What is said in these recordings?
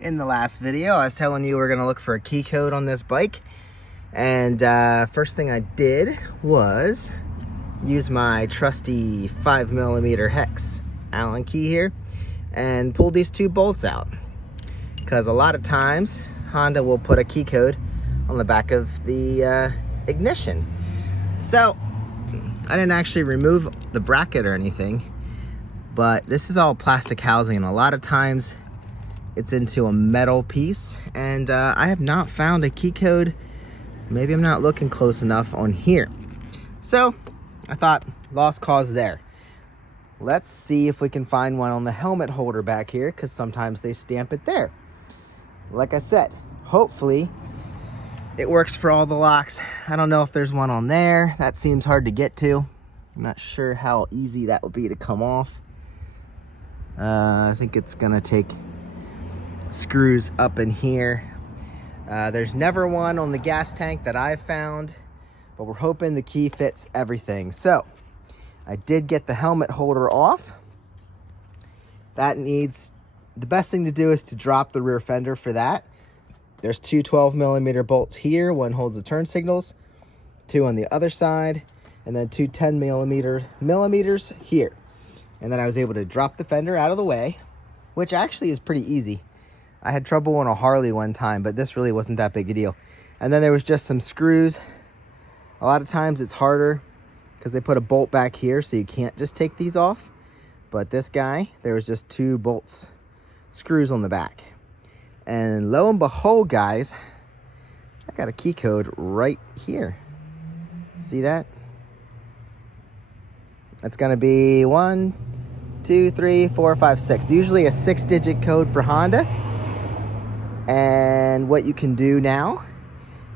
In the last video, I was telling you we're gonna look for a key code on this bike. And first thing I did was use my trusty 5mm hex Allen key here and pull these two bolts out. Because a lot of times, Honda will put a key code on the back of the ignition. So, I didn't actually remove the bracket or anything, but this is all plastic housing, and a lot of times it's into a metal piece, and I have not found a key code. Maybe I'm not looking close enough on here. So I thought, lost cause there. Let's see if we can find one on the helmet holder back here, because sometimes they stamp it there. Like I said, hopefully it works for all the locks. I don't know if there's one on there. That seems hard to get to. I'm not sure how easy that would be to come off. I think it's gonna take screws up in here. There's never one on the gas tank that I've found, but we're hoping the key fits everything. So I did get the helmet holder off. The best thing to do is to drop the rear fender for that. There's two 12mm bolts here. One holds the turn signals, two on the other side, and then two 10mm here. And then I was able to drop the fender out of the way, which actually is pretty easy. I had trouble on a Harley one time, but this really wasn't that big a deal. And then there was just some screws. A lot of times it's harder because they put a bolt back here, so you can't just take these off. But this guy, there was just two screws on the back. And lo and behold, guys, I got a key code right here. See that? That's gonna be 1, 2, 3, 4, 5, 6. Usually a 6-digit code for Honda. And what you can do now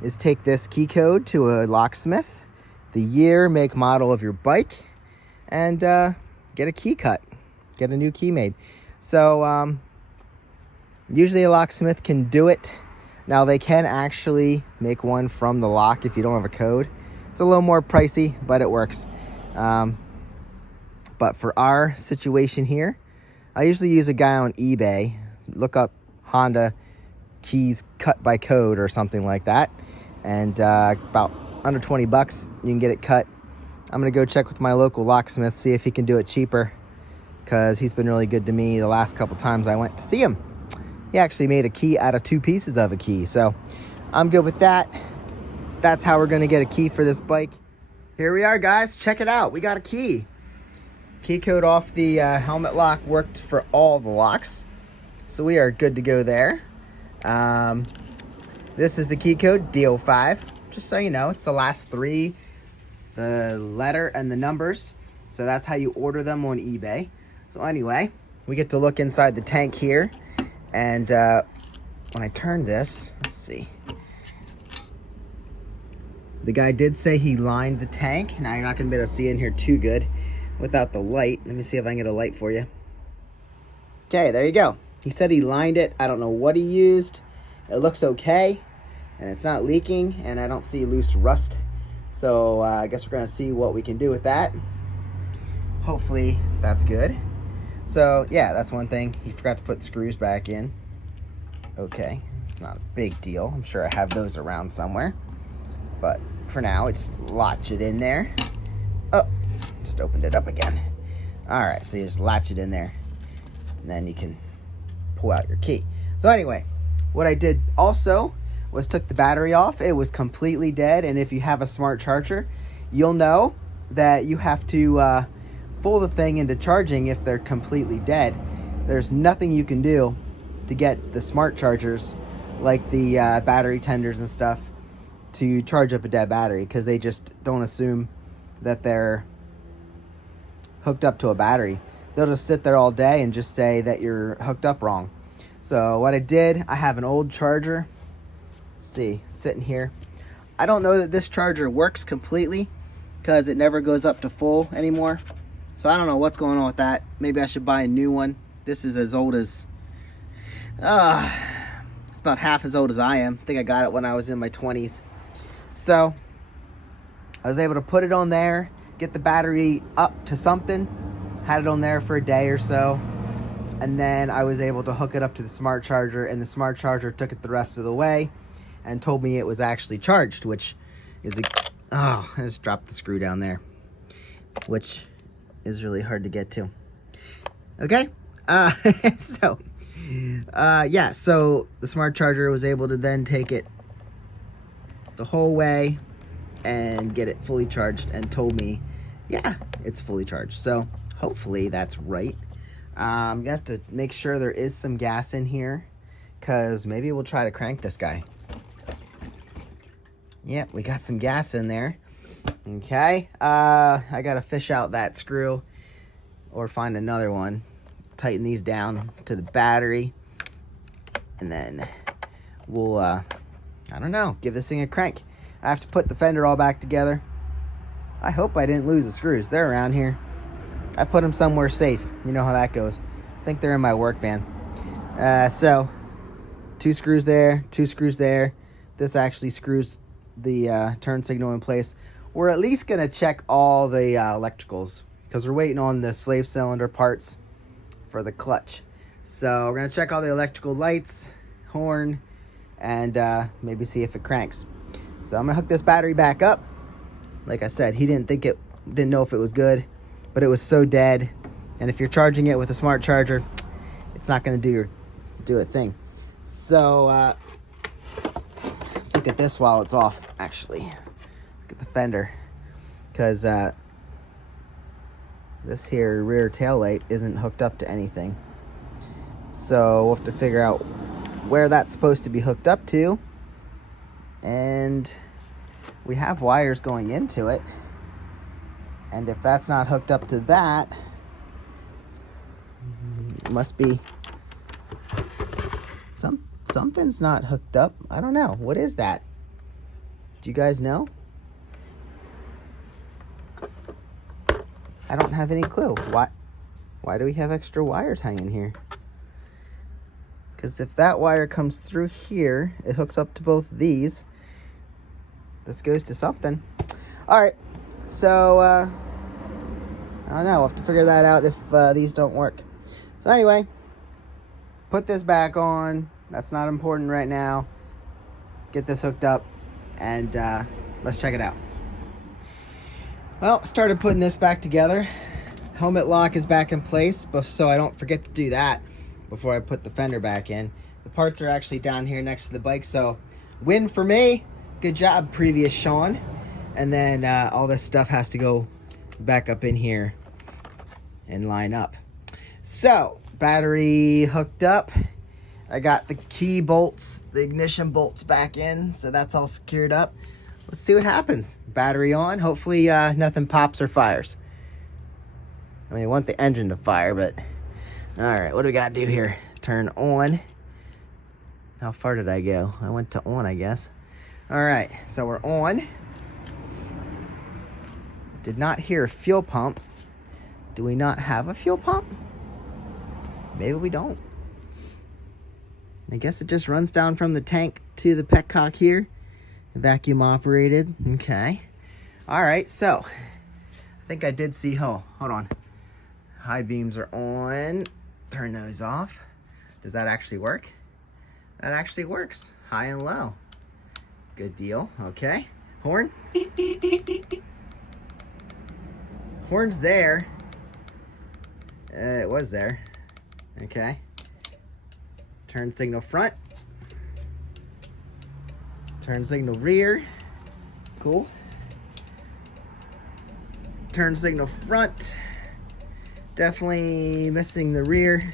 is take this key code to a locksmith, the year, make, model of your bike, and get a key cut, get a new key made. So usually a locksmith can do it. Now they can actually make one from the lock if you don't have a code. It's a little more pricey, but it works. But for our situation here, I usually use a guy on eBay. Look up Honda keys cut by code or something like that, and about under 20 bucks you can get it cut. I'm gonna go check with my local locksmith, see if he can do it cheaper, because he's been really good to me the last couple times I went to see him. He actually made a key out of two pieces of a key, so I'm good with that. That's how we're gonna get a key for this bike. Here we are, guys, check it out. We got a key code off the helmet lock. Worked for all the locks, so we are good to go there. This is the key code, DO5. Just so you know, it's the last three, the letter and the numbers. So that's how you order them on eBay. So anyway, we get to look inside the tank here. And when I turn this, let's see. The guy did say he lined the tank. Now you're not gonna be able to see in here too good without the light. Let me see if I can get a light for you. Okay, there you go. He said he lined it. I don't know what he used. It looks okay, and it's not leaking, and I don't see loose rust. So I guess we're gonna see what we can do with that. Hopefully that's good. So yeah, that's one thing. He forgot to put screws back in. Okay, it's not a big deal. I'm sure I have those around somewhere. But for now, just latch it in there. Oh, just opened it up again. All right, so you just latch it in there, and then you can pull out your key. So anyway, what I did also was took the battery off. It was completely dead, and if you have a smart charger, you'll know that you have to pull the thing into charging if they're completely dead. There's nothing you can do to get the smart chargers, like the battery tenders and stuff, to charge up a dead battery, because they just don't assume that they're hooked up to a battery. They'll just sit there all day and just say that you're hooked up wrong. So what I did, I have an old charger. Let's see, sitting here. I don't know that this charger works completely because it never goes up to full anymore. So I don't know what's going on with that. Maybe I should buy a new one. This is as old as, it's about half as old as I am. I think I got it when I was in my 20s. So I was able to put it on there, get the battery up to something, had it on there for a day or so, and then I was able to hook it up to the smart charger, and the smart charger took it the rest of the way and told me it was actually charged, which is I just dropped the screw down there, which is really hard to get to. Okay, so the smart charger was able to then take it the whole way and get it fully charged and told me, yeah, it's fully charged. So hopefully that's right. I'm gonna have to make sure there is some gas in here, because maybe we'll try to crank this guy. Yep, we got some gas in there. Okay, I gotta fish out that screw or find another one, tighten these down to the battery, and then we'll I don't know, give this thing a crank. I have to put the fender all back together. I hope I didn't lose the screws. They're around here. I put them somewhere safe. You know how that goes. I think they're in my work van. So 2 screws there, 2 screws there. This actually screws the turn signal in place. We're at least gonna check all the electricals, because we're waiting on the slave cylinder parts for the clutch. So we're gonna check all the electrical lights, horn, and maybe see if it cranks. So I'm gonna hook this battery back up. Like I said, he didn't know if it was good, but it was so dead. And if you're charging it with a smart charger, it's not gonna do a thing. So let's look at this while it's off. Actually, look at the fender, because this here rear tail light isn't hooked up to anything. So we'll have to figure out where that's supposed to be hooked up to, and we have wires going into it, and if that's not hooked up to that, it must be something's not hooked up. I don't know. What is that? Do you guys know? I don't have any clue. Why do we have extra wires hanging here? Because if that wire comes through here, it hooks up to both these. This goes to something. All right, so I don't know. We'll have to figure that out if these don't work. So anyway, put this back on. That's not important right now. Get this hooked up, and let's check it out. Well, started putting this back together. Helmet lock is back in place, but so I don't forget to do that before I put the fender back in. The parts are actually down here next to the bike, so win for me. Good job, previous Sean. And then all this stuff has to go back up in here and line up. So, battery hooked up. I got the key bolts, the ignition bolts back in, so that's all secured up. Let's see what happens. Battery on. Hopefully nothing pops or fires. I mean, I want the engine to fire, but all right, what do we got to do here? Turn on. How far did I go? I went to on, I guess. All right, so we're on. Did not hear a fuel pump. Do we not have a fuel pump? Maybe we don't. I guess it just runs down from the tank to the petcock here. Vacuum operated. Okay. All right, so I think I did see, hold on. High beams are on. Turn those off. Does that actually work? That actually works. High and low. Good deal. Okay. Horn. Horn's there. It was there. Okay. Turn signal front. Turn signal rear. Cool. Turn signal front. Definitely missing the rear.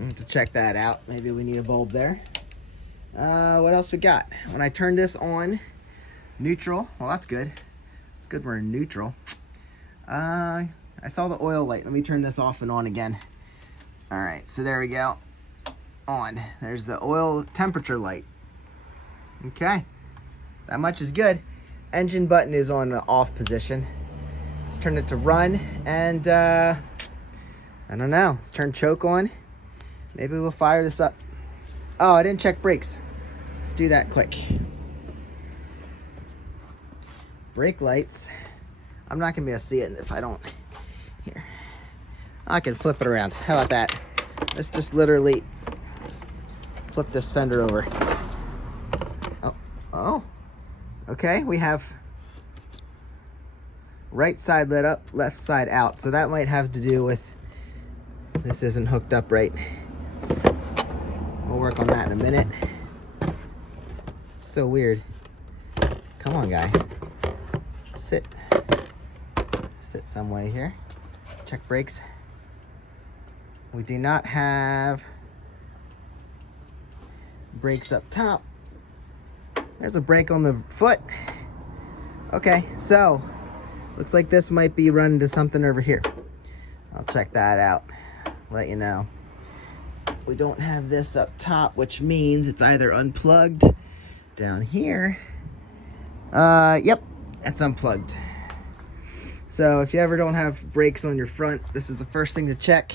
I have to check that out. Maybe we need a bulb there. What else we got? When I turn this on, neutral. Well, that's good. It's good we're in neutral. I saw the oil light. Let me turn this off and on again. All right, so there we go. On. There's the oil temperature light. Okay, that much is good. Engine button is on the off position. Let's turn it to run, and I don't know. Let's turn choke on. Maybe we'll fire this up. Oh, I didn't check brakes. Let's do that quick. Brake lights. I'm not gonna be able to see it if I don't. Here. I can flip it around. How about that? Let's just literally flip this fender over. Oh, okay. We have right side lit up, left side out. So that might have to do with this isn't hooked up right. We'll work on that in a minute. It's so weird. Come on, guy. Sit some way here. Check brakes. We do not have brakes up top. There's a brake on the foot. Okay, so looks like this might be running to something over here. I'll check that out, let you know. We don't have this up top, which means it's either unplugged down here. Yep, it's unplugged. So if you ever don't have brakes on your front, this is the first thing to check.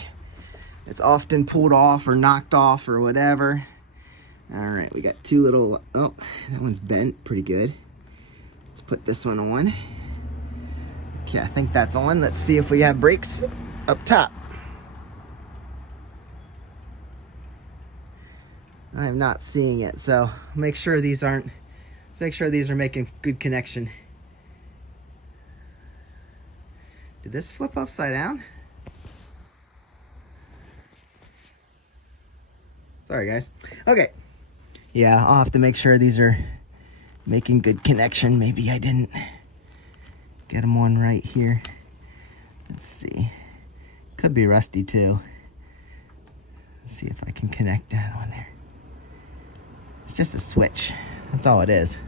It's often pulled off or knocked off or whatever. All right, we got two little, oh, that one's bent pretty good. Let's put this one on. Okay, I think that's on. Let's see if we have brakes up top. I'm not seeing it, so make sure these aren't, let's make sure these are making good connection. Did this flip upside down? Sorry, guys. Okay. Yeah, I'll have to make sure these are making good connection. Maybe I didn't get them on right here. Let's see. Could be rusty too. Let's see if I can connect that on there. It's just a switch. That's all it is.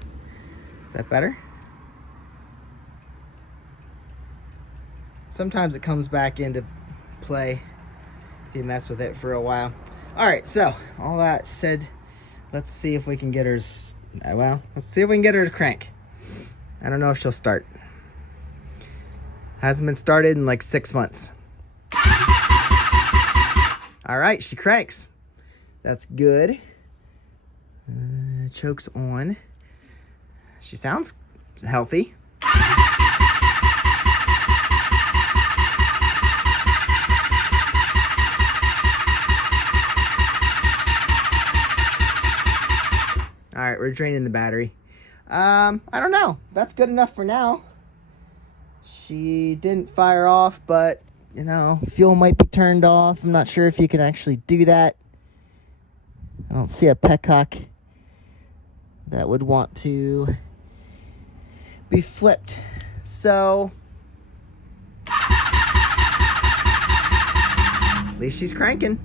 Is that better? Sometimes it comes back into play if you mess with it for a while. All right, so all that said, let's see if we can get her, well, let's see if we can get her to crank. I don't know if she'll start. Hasn't been started in like 6 months. All right, she cranks. That's good. Choke's on. She sounds healthy. All right, we're draining the battery. I don't know. That's good enough for now. She didn't fire off, but, you know, fuel might be turned off. I'm not sure if you can actually do that. I don't see a petcock that would want to be flipped. So, at least she's cranking.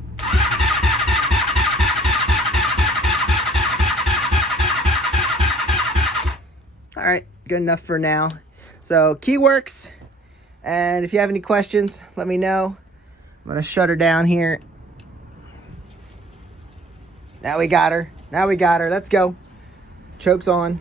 All right, good enough for now. So key works, and if you have any questions, let me know. I'm gonna shut her down here. Now we got her. Now we got her. Let's go. Choke's on.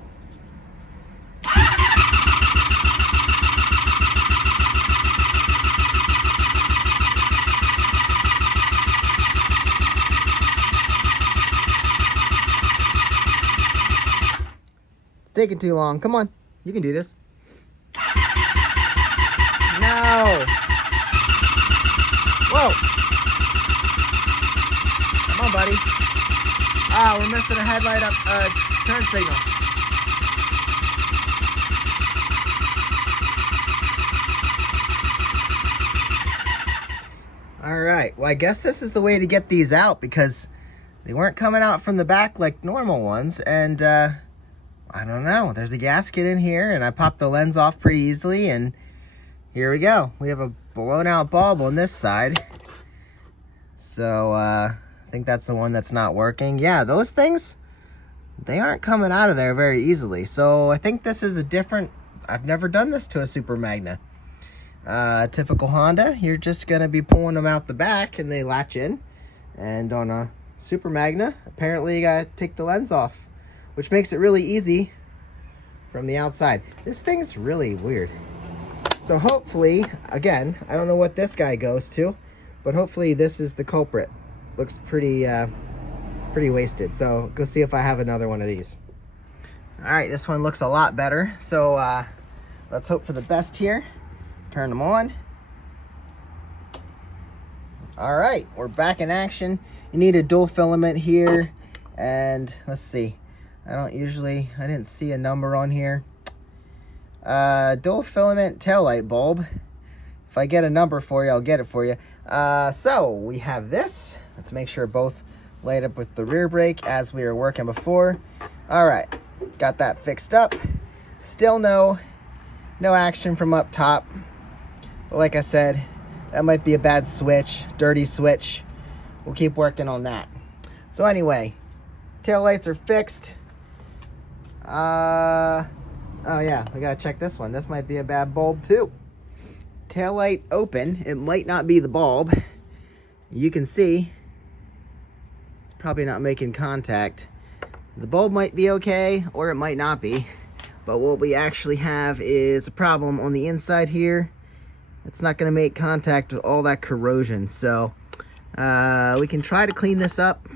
It's taking too long. Come on. You can do this. No. Whoa. Come on, buddy. Ah, we're missing a headlight up, turn signal. All right. Well, I guess this is the way to get these out because they weren't coming out from the back like normal ones. And, I don't know. There's a gasket in here, and I popped the lens off pretty easily, and here we go. We have a blown out bulb on this side. So, I think that's the one that's not working. Yeah, those things, they aren't coming out of there very easily. So, I think this is a different, I've never done this to a Super Magna. Typical Honda, you're just going to be pulling them out the back, and they latch in. And on a Super Magna, apparently you got to take the lens off, which makes it really easy from the outside. This thing's really weird. So hopefully, again, I don't know what this guy goes to, but hopefully this is the culprit. Looks pretty wasted. So go see if I have another one of these. All right, this one looks a lot better. So let's hope for the best here. Turn them on. All right, we're back in action. You need a dual filament here, and let's see. I didn't see a number on here. Dual filament taillight bulb. If I get a number for you, I'll get it for you. So we have this. Let's make sure both light up with the rear brake as we were working before. All right, got that fixed up. Still no action from up top. But like I said, that might be a bad switch, dirty switch. We'll keep working on that. So anyway, tail lights are fixed. Oh yeah, we gotta check this one. This might be a bad bulb too. Tail light open. It might not be the bulb. You can see it's probably not making contact. The bulb might be okay, or it might not be. But what we actually have is a problem on the inside here. It's not gonna make contact with all that corrosion. So we can try to clean this up,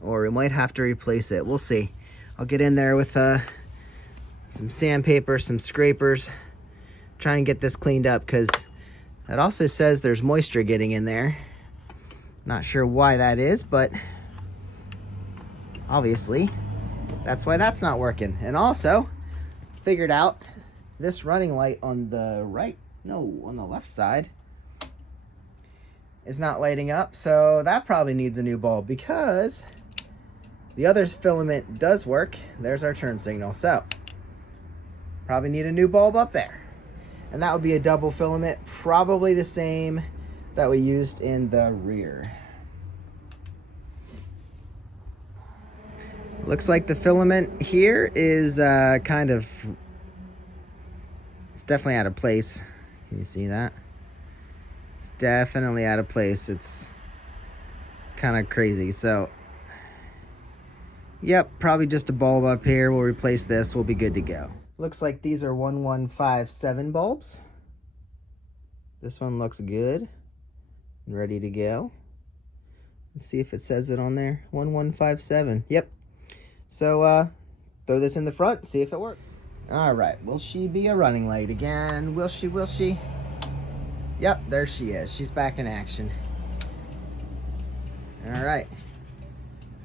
or we might have to replace it. We'll see. I'll get in there with some sandpaper, some scrapers, try and get this cleaned up, because it also says there's moisture getting in there. Not sure why that is, but obviously that's why that's not working. And also figured out this running light on the on the left side is not lighting up, so that probably needs a new bulb, because the other filament does work. There's our turn signal, so probably need a new bulb up there. And that would be a double filament, probably the same that we used in the rear. Looks like the filament here is it's definitely out of place. Can you see that? It's definitely out of place. It's kind of crazy. So yep, probably just a bulb up here. We'll replace this. We'll be good to go. Looks like these are 1157 bulbs. This one looks good and ready to go. Let's see if it says it on there. 1157. Yep. So throw this in the front, see if it works. All right, will she be a running light again? Will she? Yep, there she is. She's back in action. All right,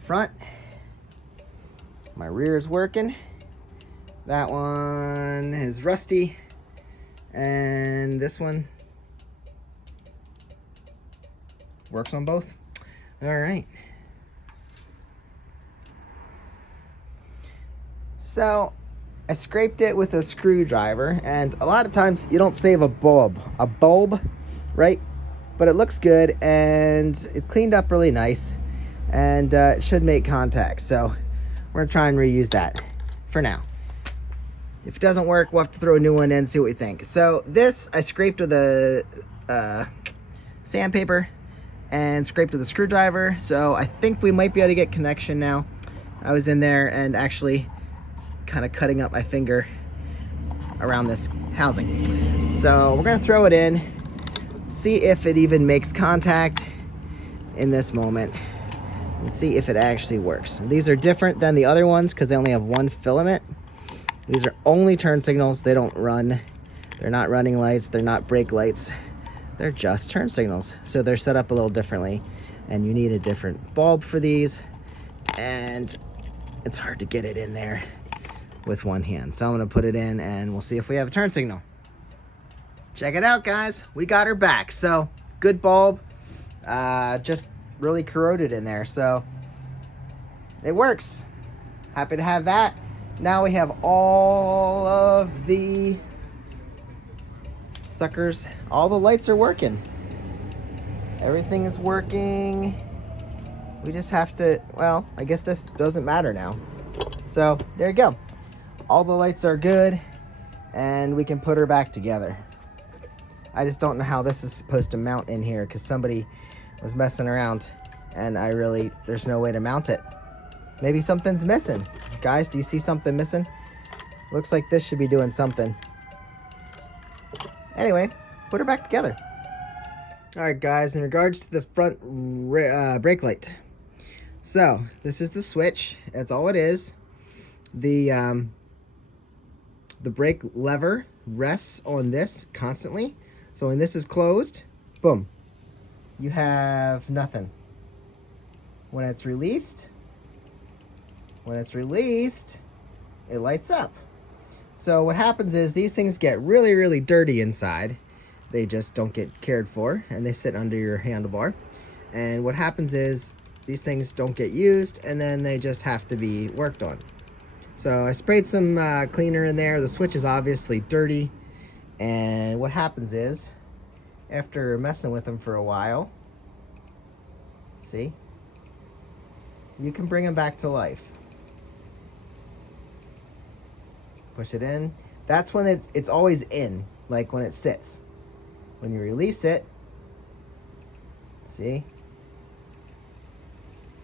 front. My rear is working. That one is rusty. And this one works on both. All right. So I scraped it with a screwdriver, and a lot of times you don't save a bulb, right? But it looks good, and it cleaned up really nice, and it should make contact. So we're gonna try and reuse that for now. If it doesn't work, we'll have to throw a new one in, see what we think. So this I scraped with a sandpaper and scraped with a screwdriver. So I think we might be able to get connection now. I was in there and actually kind of cutting up my finger around this housing. So we're gonna throw it in, see if it even makes contact in this moment, and see if it actually works. These are different than the other ones because they only have one filament. These are only turn signals. They don't run. They're not running lights. They're not brake lights. They're just turn signals. So they're set up a little differently, and you need a different bulb for these, and it's hard to get it in there with one hand. So I'm gonna put it in and we'll see if we have a turn signal. Check it out, guys. We got her back. So good bulb, just really corroded in there. So it works. Happy to have that. Now we have all of the suckers. All the lights are working. Everything is working. We just have to, well, I guess this doesn't matter now. So there you go. All the lights are good, and we can put her back together. I just don't know how this is supposed to mount in here, because somebody was messing around, and there's no way to mount it. Maybe something's missing. Guys, do you see something missing? Looks like this should be doing something. Anyway, put her back together. All right, guys, in regards to the front brake light. So this is the switch. That's all it is. The brake lever rests on this constantly. So when this is closed, boom, you have nothing. When it's released, it lights up. So what happens is these things get really, really dirty inside. They just don't get cared for, and they sit under your handlebar. And what happens is these things don't get used, and then they just have to be worked on. So I sprayed some cleaner in there. The switch is obviously dirty. And what happens is, after messing with them for a while, see, you can bring them back to life. Push it in. That's when it's always in, like when it sits. When you release it, see,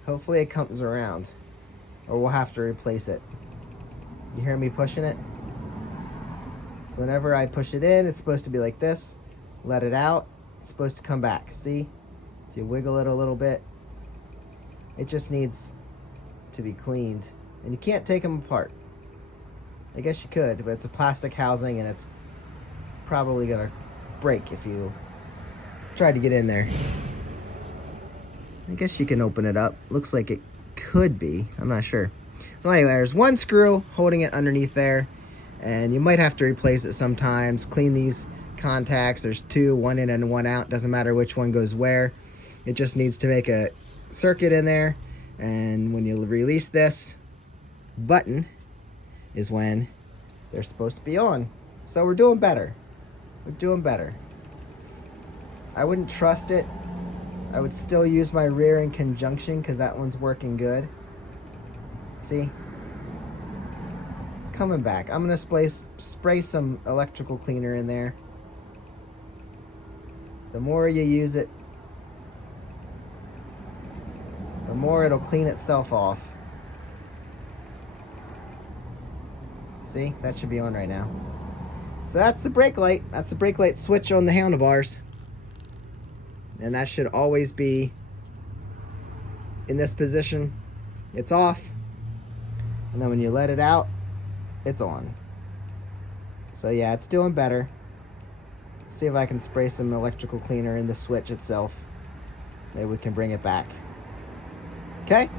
hopefully it comes around, or we'll have to replace it. You hear me pushing it? So whenever I push it in, it's supposed to be like this. Let it out, it's supposed to come back. See, if you wiggle it a little bit, it just needs to be cleaned. And you can't take them apart. I guess you could, but it's a plastic housing and it's probably gonna break if you try to get in there. I guess you can open it up. Looks like it could be, I'm not sure. Well, anyway, there's one screw holding it underneath there, and you might have to replace it sometimes. Clean these contacts. There's two, one in and one out. Doesn't matter which one goes where. It just needs to make a circuit in there, and when you release this button is when they're supposed to be on. So we're doing better. We're doing better. I wouldn't trust it. I would still use my rear in conjunction because that one's working good. See? It's coming back. I'm going to spray some electrical cleaner in there. The more you use it, the more it'll clean itself off. See, that should be on right now. So that's the brake light. That's the brake light switch on the handlebars. And that should always be in this position. It's off. And then when you let it out, it's on. So yeah, it's doing better. See if I can spray some electrical cleaner in the switch itself. Maybe we can bring it back. Okay?